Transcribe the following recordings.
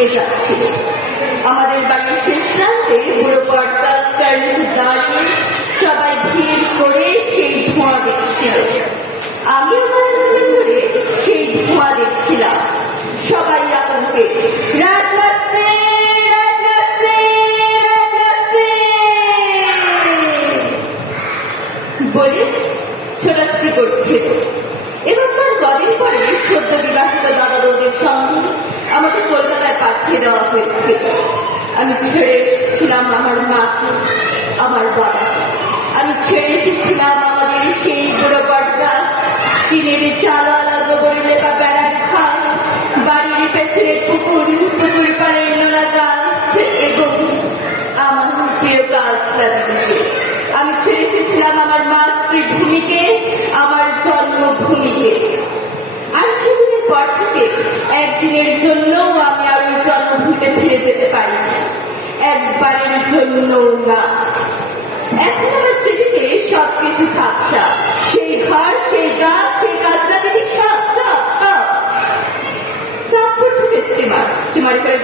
এগিয়ে যাচ্ছি। আমাদের বাড়ির শেষ প্রান্তে পুরো কর্তাল দাঁড়িয়ে সবাই ভিড় করে সেই ধোঁয়া দেখছিল। আমি আমার ধরে সেই ধোঁয়া দেখছিলাম। সবাই আতঙ্কে বলে ছোটাছুটি করছিল। এবং তার কদিন পর হয়েছিল আমি ছেড়ে এসেছিলাম আমার মাকে আমার বাবা। আমি ছেড়ে এসেছিলাম আমাদের সেই বট গাছ, টিনের চালালা করে লেপা বেড়ার খাল, বাড়ির পেছনে পুকুর পুকুর পাড়ের নোনা গাছ এবং আমার প্রিয় গাছপালাগুলিকে আমি ছেড়ে এসেছিলাম আমার মাতৃভূমিকে জন্য এখন আমার স্মৃতিতে সবকিছু ছাপসা সেই ঘর, সেই গাছ, সেই গাছটা দেখি স্টিমার। স্টিমারে করে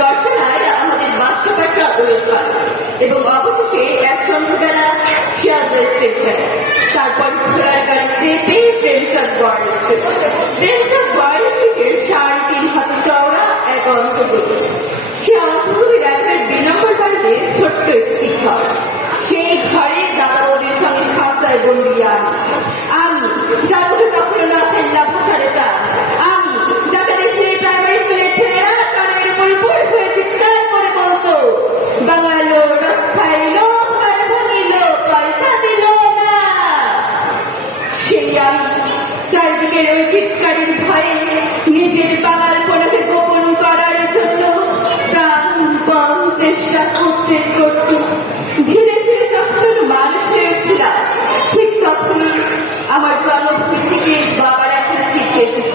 দর্শনায় আমাদের এবং অবশেষে এক সন্ধ্যাবেলা শিয়ালদা স্টেশন। তারপর ঘোড়ার গাড়ি চেপে প্রেমচাঁদ প্রেমচাঁদ সাড়ে তিন হাত চওড়া এক অন্তর্গত। খাঁচায় আমি যার মুখে না ফেললা ভাষার এটা আমি যাকে দেখলে প্রাইমারি স্কুলের ছেলেরা কানের উপর হয়ে চিৎকার করে বলতো, বাঙালো রাস্তায় লো আর ভাঙিল পয়সা দিল না। সেই আমি চারিদিকের ওই চিৎকারের ভয়ে নিজের বাঙাল Thank you.